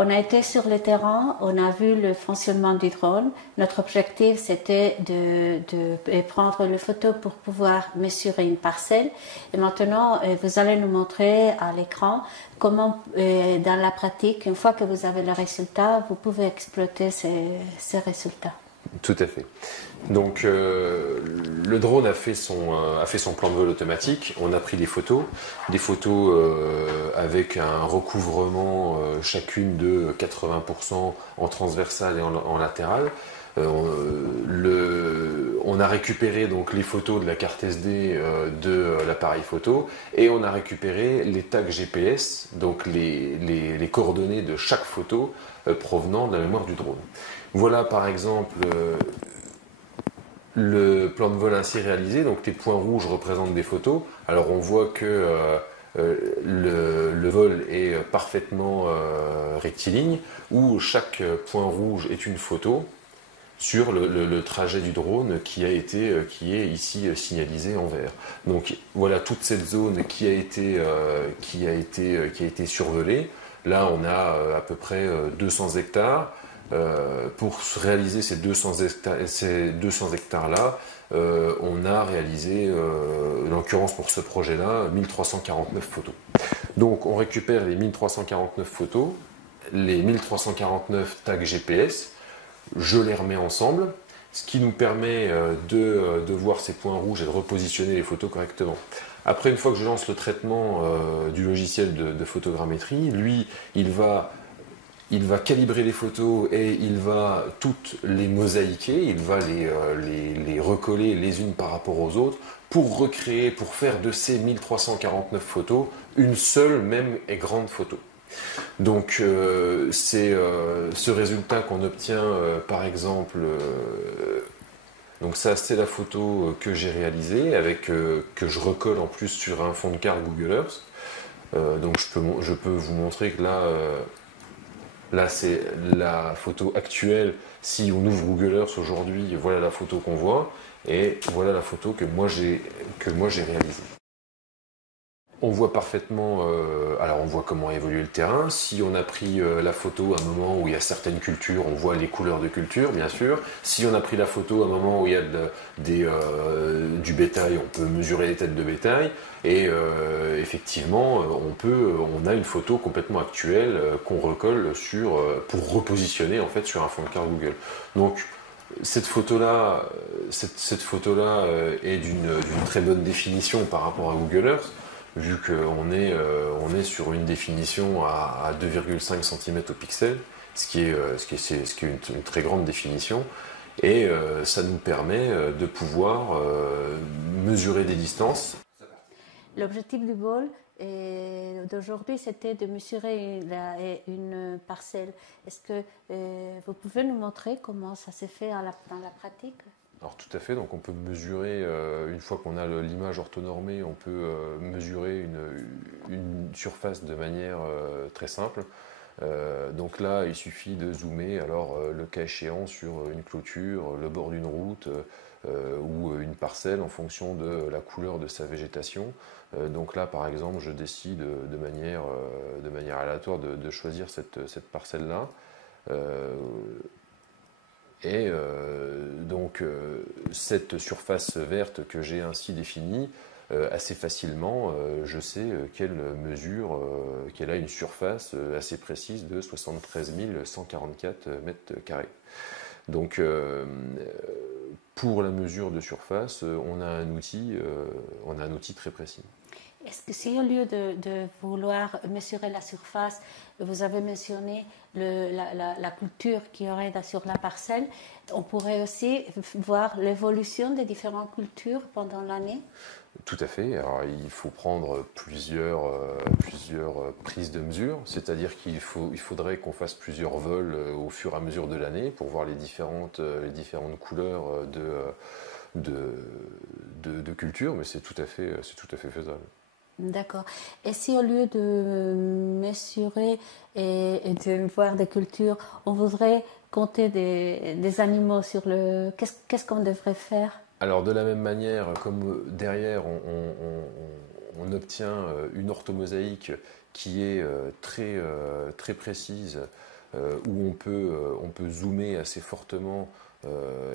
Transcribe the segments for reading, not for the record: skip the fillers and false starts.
On a été sur le terrain, on a vu le fonctionnement du drone. Notre objectif, c'était de prendre les photos pour pouvoir mesurer une parcelle. Et maintenant, vous allez nous montrer à l'écran comment, dans la pratique, une fois que vous avez le résultat, vous pouvez exploiter ces résultats. Tout à fait. Donc le drone a fait son plan de vol automatique, on a pris des photos avec un recouvrement chacune de 80% en transversal et en latéral. On a récupéré donc les photos de la carte SD de l'appareil photo et on a récupéré les tags GPS, donc les coordonnées de chaque photo provenant de la mémoire du drone. Voilà par exemple le plan de vol ainsi réalisé. Donc les points rouges représentent des photos. Alors on voit que le vol est parfaitement rectiligne, où chaque point rouge est une photo sur le trajet du drone qui est ici signalisé en vert. Donc voilà toute cette zone qui a été survolée. Là on a à peu près 200 hectares. Pour réaliser ces 200 hectares-là, on a réalisé, en l'occurrence pour ce projet-là, 1349 photos. Donc on récupère les 1349 photos, les 1349 tags GPS, je les remets ensemble, ce qui nous permet de voir ces points rouges et de repositionner les photos correctement. Après, une fois que je lance le traitement du logiciel de photogrammétrie, lui, il va calibrer les photos et il va toutes les mosaïquer, il va les recoller les unes par rapport aux autres pour recréer, pour faire de ces 1349 photos une seule même et grande photo. Donc c'est ce résultat qu'on obtient par exemple, donc ça c'est la photo que j'ai réalisée avec que je recolle en plus sur un fond de carte Google Earth. Donc je peux vous montrer que là, c'est la photo actuelle. Si on ouvre Google Earth aujourd'hui, voilà la photo qu'on voit. Et voilà la photo que moi j'ai réalisée. On voit parfaitement, alors on voit comment évolue le terrain. Si on a pris la photo à un moment où il y a certaines cultures, on voit les couleurs de culture, bien sûr. Si on a pris la photo à un moment où il y a du bétail, on peut mesurer les têtes de bétail. Et effectivement, on a une photo complètement actuelle qu'on recolle pour repositionner en fait sur un fond de carte Google. Donc cette photo-là est d'une très bonne définition par rapport à Google Earth, vu qu'on est sur une définition à 2,5 cm au pixel, ce qui est une très grande définition, et ça nous permet de pouvoir mesurer des distances. L'objectif du vol d'aujourd'hui, c'était de mesurer une parcelle. Est-ce que vous pouvez nous montrer comment ça s'est fait dans la pratique ? Alors tout à fait, donc on peut mesurer, une fois qu'on a l'image orthonormée, on peut mesurer une surface de manière très simple. Donc là, il suffit de zoomer, alors le cas échéant, sur une clôture, le bord d'une route ou une parcelle en fonction de la couleur de sa végétation. Donc là, par exemple, je décide de manière aléatoire de choisir cette parcelle-là. Donc cette surface verte que j'ai ainsi définie, assez facilement, je sais qu'elle a une surface assez précise de 73 144 mètres carrés. Donc pour la mesure de surface, on a un outil très précis. Est-ce que si au lieu de vouloir mesurer la surface, vous avez mentionné la culture qu'il y aurait sur la parcelle, on pourrait aussi voir l'évolution des différentes cultures pendant l'année ? Tout à fait. Alors, il faut prendre plusieurs prises de mesure, c'est-à-dire qu'il faudrait qu'on fasse plusieurs vols au fur et à mesure de l'année pour voir les différentes couleurs de culture, mais c'est tout à fait faisable. D'accord. Et si au lieu de mesurer et de voir des cultures, on voudrait compter des animaux sur le... Qu'est-ce qu'on devrait faire ? Alors de la même manière, comme derrière on obtient une orthomosaïque qui est très précise, où on peut zoomer assez fortement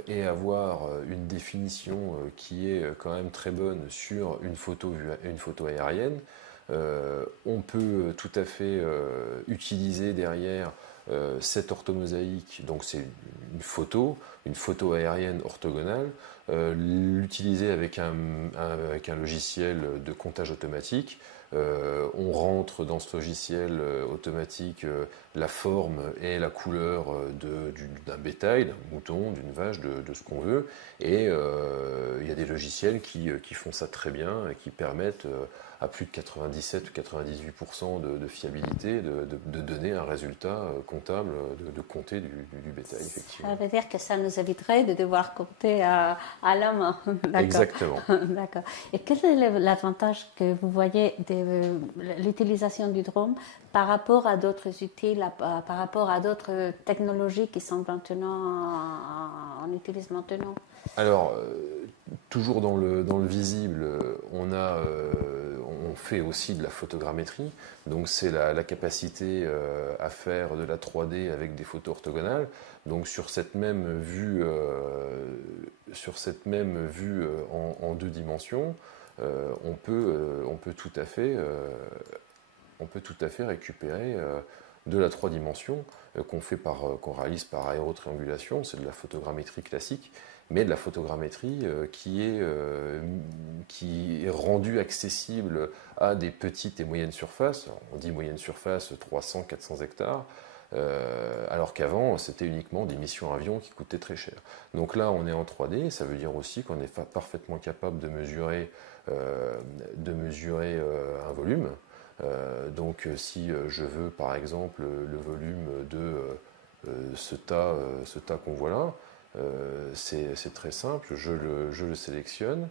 et avoir une définition qui est quand même très bonne sur une photo aérienne. On peut tout à fait utiliser derrière cette orthomosaïque, donc c'est une photo aérienne orthogonale, l'utiliser avec un logiciel de comptage automatique. On rentre dans ce logiciel automatique la forme et la couleur d'un bétail, d'un mouton, d'une vache, de ce qu'on veut. Et il y a des logiciels qui font ça très bien et qui permettent à plus de 97 ou 98% de fiabilité de donner un résultat comptable, de compter du bétail, effectivement. Ça veut dire que ça nous éviterait de devoir compter à la main. Exactement. D'accord. Et quel est l'avantage que vous voyez de l'utilisation du drone par rapport à d'autres outils, par rapport à d'autres technologies qui sont maintenant, on utilise maintenant? Alors, toujours dans le visible, on fait aussi de la photogrammétrie, donc c'est la capacité à faire de la 3D avec des photos orthogonales. Donc sur cette même vue, en deux dimensions, on peut tout à fait récupérer de la 3 dimensions qu'on réalise par aérotriangulation, c'est de la photogrammétrie classique, mais de la photogrammétrie qui est rendue accessible à des petites et moyennes surfaces. On dit moyenne surface 300-400 hectares, alors qu'avant c'était uniquement des missions avions qui coûtaient très cher. Donc là on est en 3D, ça veut dire aussi qu'on est parfaitement capable de mesurer un volume. Donc si je veux par exemple le volume de ce tas qu'on voit là, c'est très simple, je le sélectionne,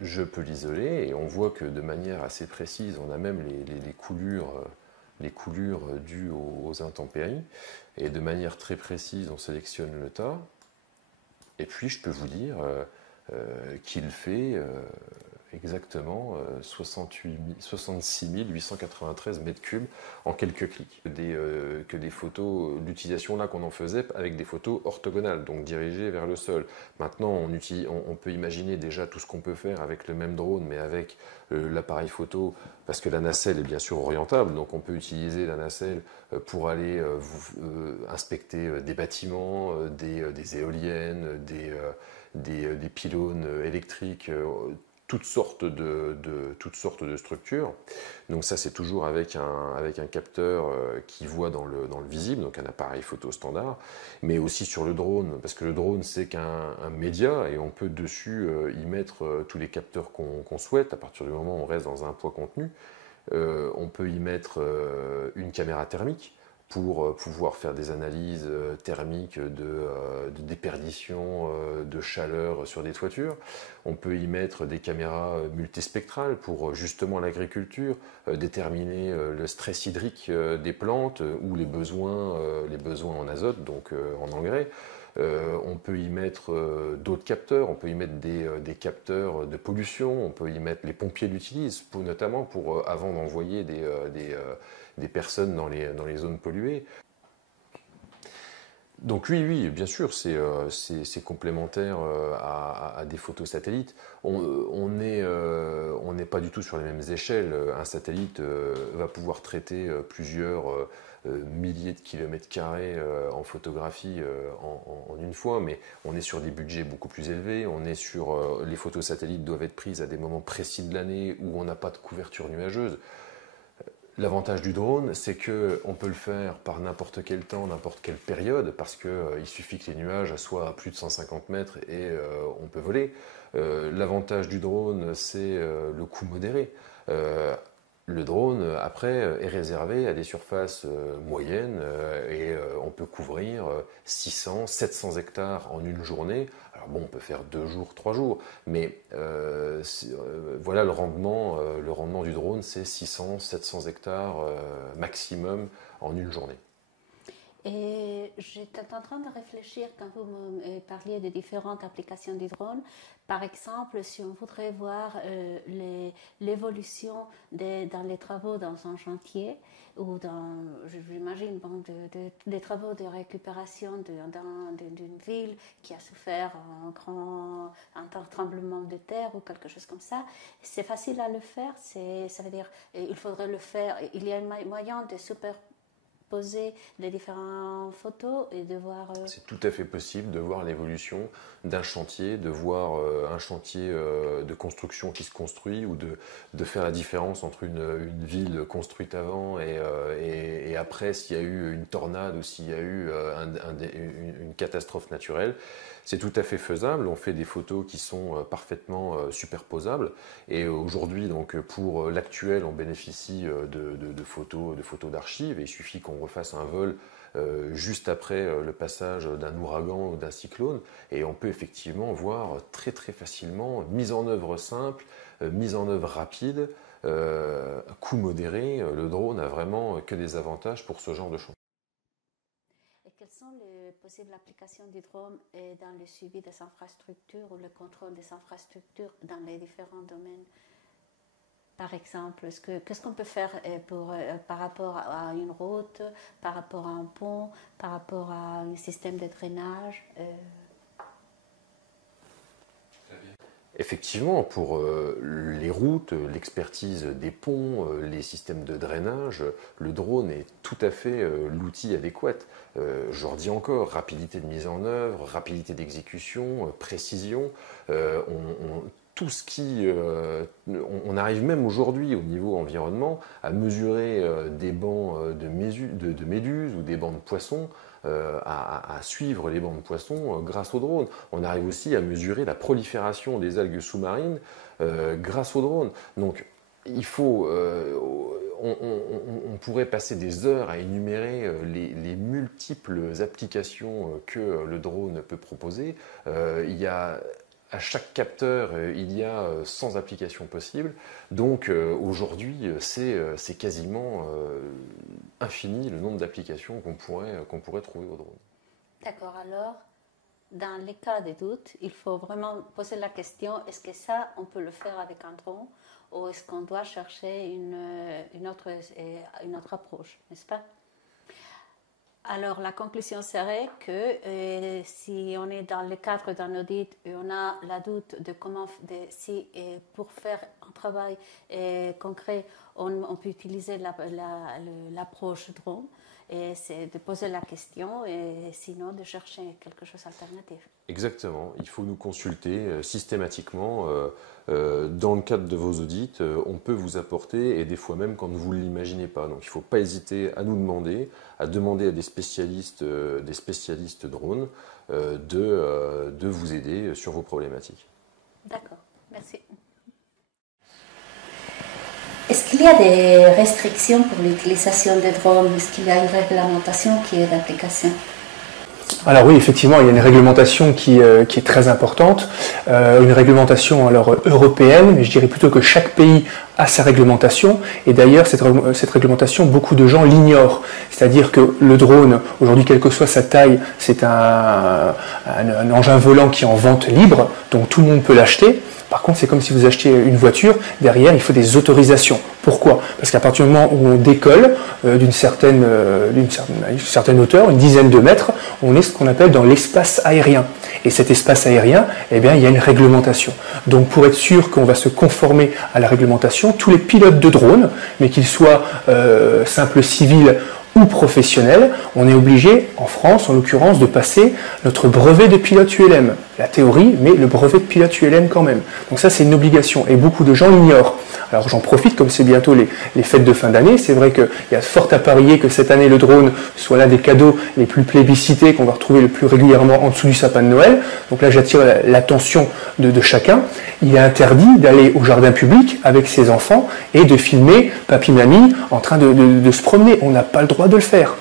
je peux l'isoler et on voit que de manière assez précise, on a même les coulures dues aux intempéries, et de manière très précise on sélectionne le tas, et puis je peux vous dire qu'il fait exactement 66 893 mètres cubes en quelques clics. Que des photos, l'utilisation là qu'on en faisait avec des photos orthogonales, donc dirigées vers le sol. Maintenant, on peut imaginer déjà tout ce qu'on peut faire avec le même drone, mais avec l'appareil photo, parce que la nacelle est bien sûr orientable, donc on peut utiliser la nacelle pour aller inspecter des bâtiments, des éoliennes, des pylônes électriques, toutes sortes de structures. Donc ça c'est toujours avec un capteur qui voit dans le visible, donc un appareil photo standard, mais aussi sur le drone, parce que le drone c'est qu'un média et on peut dessus y mettre tous les capteurs qu'on souhaite à partir du moment où on reste dans un poids contenu. On peut y mettre une caméra thermique pour pouvoir faire des analyses thermiques de déperdition de chaleur sur des toitures. On peut y mettre des caméras multispectrales pour justement l'agriculture, déterminer le stress hydrique des plantes ou les besoins en azote, donc en engrais. On peut y mettre d'autres capteurs, on peut y mettre des capteurs de pollution, on peut y mettre, les pompiers l'utilisent notamment pour avant d'envoyer des personnes dans les zones polluées. Donc oui, bien sûr, c'est complémentaire à des photos satellites. On n'est pas du tout sur les mêmes échelles. Un satellite va pouvoir traiter plusieurs milliers de kilomètres carrés en photographie en une fois, mais on est sur des budgets beaucoup plus élevés. Les photos satellites doivent être prises à des moments précis de l'année où on n'a pas de couverture nuageuse. L'avantage du drone, c'est qu'on peut le faire par n'importe quel temps, n'importe quelle période, parce qu'il suffit que les nuages soient à plus de 150 mètres et on peut voler. L'avantage du drone, c'est le coût modéré. Le drone, après, est réservé à des surfaces moyennes et on peut couvrir 600, 700 hectares en une journée. Alors bon, on peut faire 2 jours, 3 jours, mais voilà le rendement du drone, c'est 600, 700 hectares maximum en une journée. Et j'étais en train de réfléchir quand vous me parliez de différentes applications du drone. Par exemple, si on voudrait voir l'évolution dans les travaux dans un chantier ou j'imagine, des travaux de récupération d'une ville qui a souffert un tremblement de terre ou quelque chose comme ça, c'est facile à le faire. Ça veut dire il faudrait le faire. Il y a un moyen de poser les différentes photos et de voir... C'est tout à fait possible de voir l'évolution d'un chantier, de voir un chantier de construction qui se construit ou de faire la différence entre une ville construite avant et après s'il y a eu une tornade ou s'il y a eu une catastrophe naturelle. C'est tout à fait faisable, on fait des photos qui sont parfaitement superposables et aujourd'hui donc pour l'actuel on bénéficie de photos d'archives et il suffit qu'on refasse un vol juste après le passage d'un ouragan ou d'un cyclone et on peut effectivement voir très très facilement mise en œuvre simple, mise en œuvre rapide, coût modéré, le drone n'a vraiment que des avantages pour ce genre de choses. Et quelles sont les possibles applications du drone dans le suivi des infrastructures ou le contrôle des infrastructures dans les différents domaines? Par exemple, qu'est-ce qu'on peut faire par rapport à une route, par rapport à un pont, par rapport à un système de drainage Effectivement, pour les routes, l'expertise des ponts, les systèmes de drainage, le drone est tout à fait l'outil adéquat. Je redis encore, rapidité de mise en œuvre, rapidité d'exécution, précision. Tout ce qui... on arrive même aujourd'hui au niveau environnement à mesurer des bancs de méduses ou des bancs de poissons, à suivre les bancs de poissons grâce au drone. On arrive aussi à mesurer la prolifération des algues sous-marines grâce au drone. Donc il faut... on pourrait passer des heures à énumérer les multiples applications que le drone peut proposer. Il y a... À chaque capteur, il y a 100 applications possibles. Donc aujourd'hui, c'est quasiment infini le nombre d'applications qu'on pourrait trouver au drone. D'accord, alors, dans les cas de doute, il faut vraiment poser la question, est-ce que ça, on peut le faire avec un drone ou est-ce qu'on doit chercher une autre approche, n'est-ce pas? Alors, la conclusion serait que si on est dans le cadre d'un audit et on a la doute de si pour faire un travail concret, on peut utiliser l'approche drone, et c'est de poser la question et sinon de chercher quelque chose d'alternatif. Exactement, il faut nous consulter systématiquement. Dans le cadre de vos audits, on peut vous apporter, et des fois même quand vous ne l'imaginez pas. Donc il ne faut pas hésiter à nous demander, à des spécialistes drones de vous aider sur vos problématiques. D'accord, merci. Est-ce qu'il y a des restrictions pour l'utilisation des drones? Est-ce qu'il y a une réglementation qui est d'application? Alors oui, effectivement, il y a une réglementation qui est très importante, une réglementation alors européenne, mais je dirais plutôt que chaque pays a sa réglementation, et d'ailleurs cette réglementation, beaucoup de gens l'ignorent. C'est-à-dire que le drone, aujourd'hui, quelle que soit sa taille, c'est un engin volant qui est en vente libre, donc tout le monde peut l'acheter. Par contre, c'est comme si vous achetiez une voiture, derrière il faut des autorisations. Pourquoi? Parce qu'à partir du moment où on décolle d'une certaine hauteur, une dizaine de mètres, on est ce qu'on appelle dans l'espace aérien. Et cet espace aérien, eh bien, il y a une réglementation. Donc pour être sûr qu'on va se conformer à la réglementation, tous les pilotes de drones, mais qu'ils soient simples civils ou professionnels, on est obligé, en France en l'occurrence, de passer notre brevet de pilote ULM. La théorie, mais le brevet de pilote ULM quand même. Donc ça, c'est une obligation, et beaucoup de gens l'ignorent. Alors j'en profite, comme c'est bientôt les fêtes de fin d'année, c'est vrai qu'il y a fort à parier que cette année, le drone soit l'un des cadeaux les plus plébiscités qu'on va retrouver le plus régulièrement en dessous du sapin de Noël. Donc là, j'attire l'attention de chacun. Il est interdit d'aller au jardin public avec ses enfants et de filmer papy-mamie en train de se promener. On n'a pas le droit de le faire.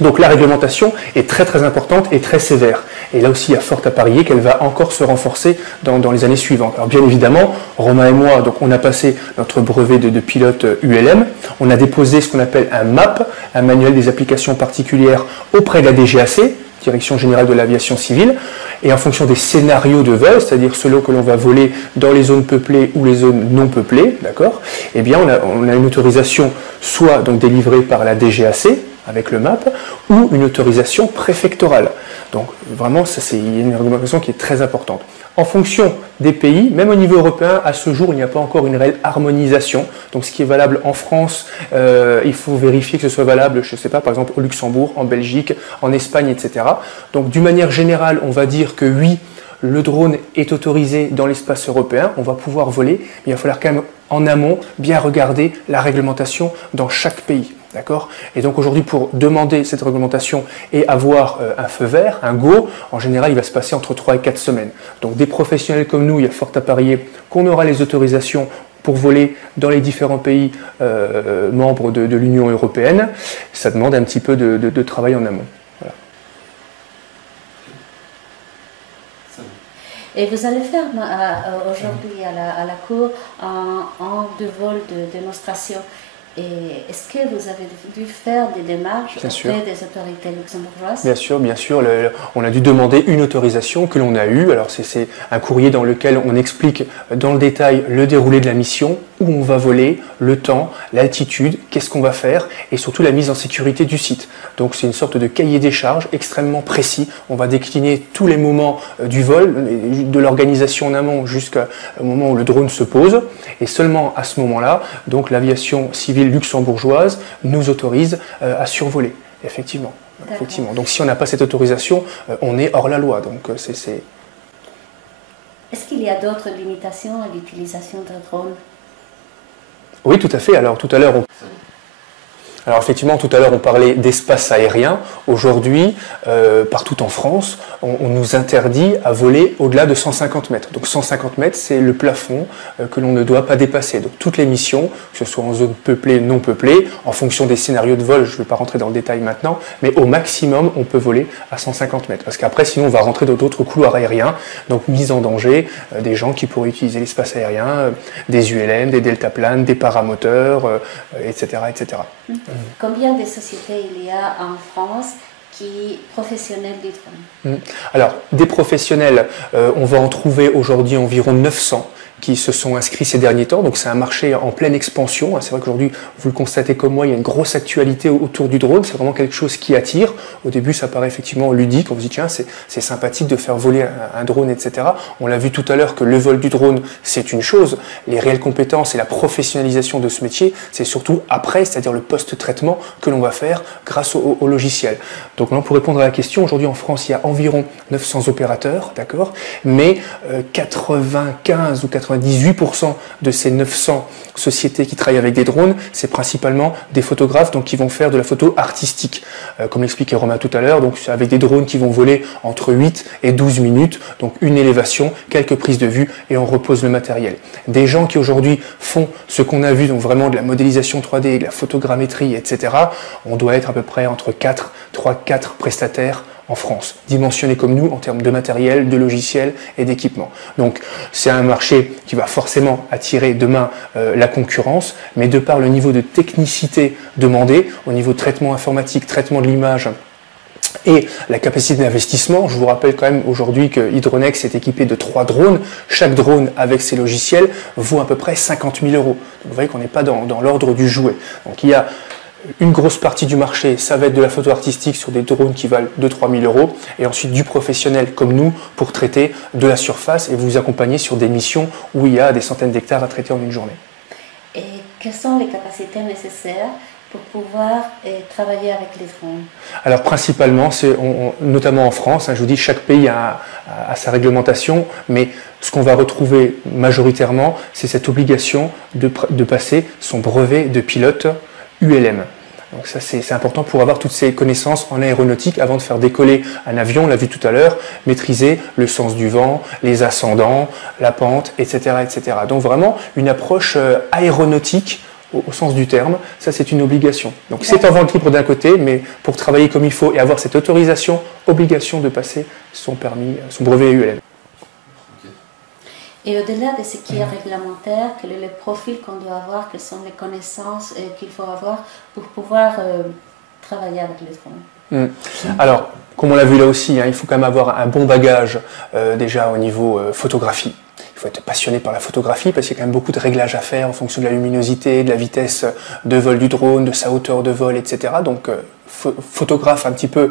Donc la réglementation est très très importante et très sévère. Et là aussi, il y a fort à parier qu'elle va encore se renforcer dans les années suivantes. Alors bien évidemment, Romain et moi, donc on a passé notre brevet de pilote ULM. On a déposé ce qu'on appelle un MAP, un manuel des applications particulières, auprès de la DGAC, Direction Générale de l'Aviation Civile. Et en fonction des scénarios de vol, c'est-à-dire selon que l'on va voler dans les zones peuplées ou les zones non peuplées, d'accord, eh bien on a une autorisation soit donc délivrée par la DGAC, avec le MAP, ou une autorisation préfectorale. Donc vraiment, il y a une réglementation qui est très importante. En fonction des pays, même au niveau européen, à ce jour, il n'y a pas encore une réelle harmonisation. Donc ce qui est valable en France, il faut vérifier que ce soit valable, je ne sais pas, par exemple au Luxembourg, en Belgique, en Espagne, etc. Donc d'une manière générale, on va dire que oui, le drone est autorisé dans l'espace européen, on va pouvoir voler, mais il va falloir quand même en amont bien regarder la réglementation dans chaque pays. D'accord ? Et donc aujourd'hui, pour demander cette réglementation et avoir un feu vert, un go, en général, il va se passer entre 3 et 4 semaines. Donc des professionnels comme nous, il y a fort à parier qu'on aura les autorisations pour voler dans les différents pays membres de l'Union européenne. Ça demande un petit peu de travail en amont. Voilà. Et vous allez faire aujourd'hui à la cour un de vol de démonstration. Et est-ce que vous avez dû faire des démarches auprès des autorités luxembourgeoises? Bien sûr, bien sûr. On a dû demander une autorisation que l'on a eue. Alors c'est un courrier dans lequel on explique dans le détail le déroulé de la mission, où on va voler, le temps, l'altitude, qu'est-ce qu'on va faire et surtout la mise en sécurité du site. Donc c'est une sorte de cahier des charges extrêmement précis. On va décliner tous les moments du vol, de l'organisation en amont jusqu'au moment où le drone se pose. Et seulement à ce moment-là, donc l'aviation civile luxembourgeoise nous autorise à survoler, effectivement. Donc si on n'a pas cette autorisation, on est hors la loi. Donc Est-ce qu'il y a d'autres limitations à l'utilisation d'un drone? Oui, tout à fait. Alors tout à l'heure, effectivement, tout à l'heure, on parlait d'espace aérien. Aujourd'hui, partout en France, on nous interdit à voler au-delà de 150 mètres. Donc 150 mètres, c'est le plafond que l'on ne doit pas dépasser. Donc toutes les missions, que ce soit en zone peuplée, non peuplée, en fonction des scénarios de vol, je ne vais pas rentrer dans le détail maintenant, mais au maximum, on peut voler à 150 mètres. Parce qu'après, sinon, on va rentrer dans d'autres couloirs aériens, donc mise en danger des gens qui pourraient utiliser l'espace aérien, des ULM, des deltaplanes, des paramoteurs, etc., etc. Combien de sociétés il y a en France professionnels du drone? Alors, des professionnels, on va en trouver aujourd'hui environ 900 qui se sont inscrits ces derniers temps. Donc c'est un marché en pleine expansion. C'est vrai qu'aujourd'hui, vous le constatez comme moi, il y a une grosse actualité autour du drone. C'est vraiment quelque chose qui attire. Au début, ça paraît effectivement ludique. On se dit, tiens, c'est sympathique de faire voler un drone, etc. On l'a vu tout à l'heure que le vol du drone, c'est une chose. Les réelles compétences et la professionnalisation de ce métier, c'est surtout après, c'est-à-dire le post-traitement que l'on va faire grâce au logiciel. Donc là, pour répondre à la question, aujourd'hui en France, il y a environ 900 opérateurs, d'accord, mais 95 ou 98% de ces 900 sociétés qui travaillent avec des drones, c'est principalement des photographes donc, qui vont faire de la photo artistique. Comme l'expliquait Romain tout à l'heure, donc avec des drones qui vont voler entre 8 et 12 minutes, donc une élévation, quelques prises de vue et on repose le matériel. Des gens qui aujourd'hui font ce qu'on a vu, donc vraiment de la modélisation 3D, de la photogrammétrie, etc., on doit être à peu près entre 3-4 prestataires en France, dimensionnés comme nous en termes de matériel, de logiciel et d'équipement. Donc c'est un marché qui va forcément attirer demain la concurrence, mais de par le niveau de technicité demandé, au niveau de traitement informatique, traitement de l'image, et la capacité d'investissement, je vous rappelle quand même aujourd'hui que Hydronext est équipé de 3 drones. Chaque drone avec ses logiciels vaut à peu près 50 000 euros. Donc vous voyez qu'on n'est pas dans l'ordre du jouet. Donc il y a une grosse partie du marché, ça va être de la photo artistique sur des drones qui valent 2-3 000 euros, et ensuite du professionnel comme nous pour traiter de la surface et vous accompagner sur des missions où il y a des centaines d'hectares à traiter en une journée. Et quelles sont les capacités nécessaires pour pouvoir travailler avec les drones? Alors principalement, notamment en France, je vous dis chaque pays a sa réglementation, mais ce qu'on va retrouver majoritairement, c'est cette obligation de passer son brevet de pilote ULM. Donc ça c'est important pour avoir toutes ces connaissances en aéronautique avant de faire décoller un avion, on l'a vu tout à l'heure, maîtriser le sens du vent, les ascendants, la pente, etc., etc. Donc vraiment une approche aéronautique au sens du terme, ça c'est une obligation. Donc c'est en vente libre d'un côté, mais pour travailler comme il faut et avoir cette autorisation, obligation de passer son permis, son brevet EULL. Et au-delà de ce qui est réglementaire, quel est le profil qu'on doit avoir, quelles sont les connaissances qu'il faut avoir pour pouvoir travailler avec les drones? Alors, comme on l'a vu là aussi, il faut quand même avoir un bon bagage déjà au niveau photographie. Il faut être passionné par la photographie parce qu'il y a quand même beaucoup de réglages à faire en fonction de la luminosité, de la vitesse de vol du drone, de sa hauteur de vol, etc. Donc, photographe un petit peu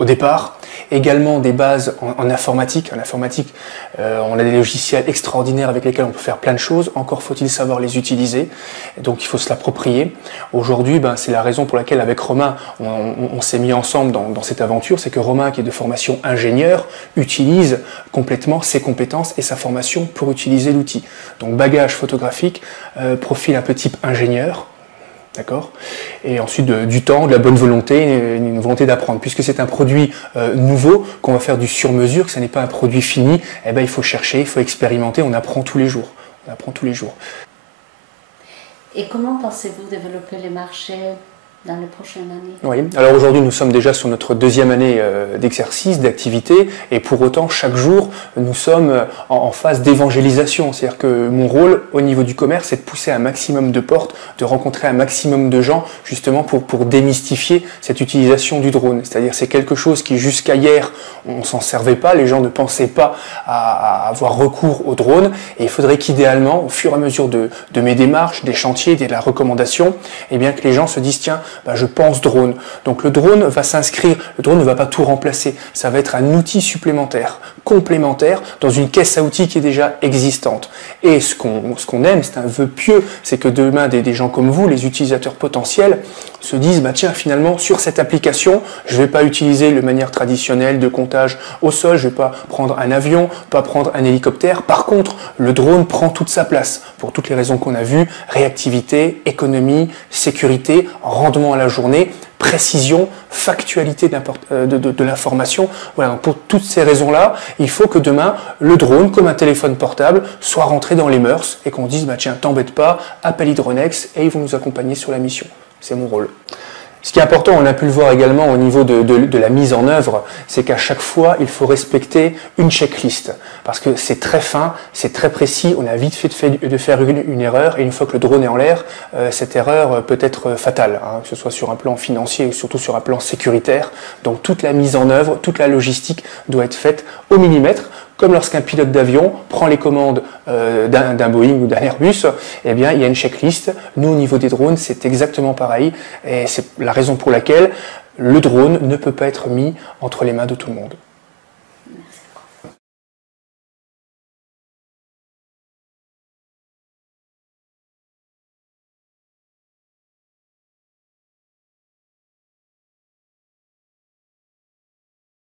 au départ. Également des bases en informatique. En informatique, on a des logiciels extraordinaires avec lesquels on peut faire plein de choses. Encore faut-il savoir les utiliser. Donc il faut se l'approprier. Aujourd'hui, c'est la raison pour laquelle avec Romain, on s'est mis ensemble dans cette aventure. C'est que Romain, qui est de formation ingénieur, utilise complètement ses compétences et sa formation pour utiliser l'outil. Donc bagage photographique, profil un peu type ingénieur. D'accord. Et ensuite du temps, de la bonne volonté, une volonté d'apprendre. Puisque c'est un produit nouveau, qu'on va faire du sur-mesure, que ce n'est pas un produit fini, il faut chercher, il faut expérimenter, on apprend tous les jours. On apprend tous les jours. Et comment pensez-vous développer les marchés dans les prochaines années? Oui, alors aujourd'hui nous sommes déjà sur notre deuxième année d'exercice, d'activité, et pour autant chaque jour nous sommes en phase d'évangélisation. C'est-à-dire que mon rôle au niveau du commerce, c'est de pousser un maximum de portes, de rencontrer un maximum de gens, justement pour démystifier cette utilisation du drone. C'est-à-dire c'est quelque chose qui jusqu'à hier on s'en servait pas, les gens ne pensaient pas à avoir recours au drone, et il faudrait qu'idéalement, au fur et à mesure de mes démarches, des chantiers, de la recommandation, eh bien que les gens se disent tiens, je pense drone. Donc le drone va s'inscrire, le drone ne va pas tout remplacer, ça va être un outil supplémentaire, complémentaire, dans une caisse à outils qui est déjà existante. Et ce qu'on aime, c'est un vœu pieux, c'est que demain des gens comme vous, les utilisateurs potentiels, se disent tiens, finalement sur cette application, je ne vais pas utiliser de manière traditionnelle de comptage au sol, je ne vais pas prendre un avion, pas prendre un hélicoptère. Par contre, le drone prend toute sa place pour toutes les raisons qu'on a vues, réactivité, économie, sécurité, rendement à la journée, précision, factualité de l'information. Voilà, pour toutes ces raisons-là, il faut que demain, le drone, comme un téléphone portable, soit rentré dans les mœurs et qu'on dise tiens, t'embête pas, appelle Hydronext et ils vont nous accompagner sur la mission. C'est mon rôle. Ce qui est important, on a pu le voir également au niveau de la mise en œuvre, c'est qu'à chaque fois, il faut respecter une checklist. Parce que c'est très fin, c'est très précis, on a vite fait de faire une erreur, et une fois que le drone est en l'air, cette erreur peut être fatale, que ce soit sur un plan financier ou surtout sur un plan sécuritaire. Donc toute la mise en œuvre, toute la logistique doit être faite au millimètre. Comme lorsqu'un pilote d'avion prend les commandes d'un Boeing ou d'un Airbus, il y a une checklist. Nous, au niveau des drones, c'est exactement pareil. Et c'est la raison pour laquelle le drone ne peut pas être mis entre les mains de tout le monde.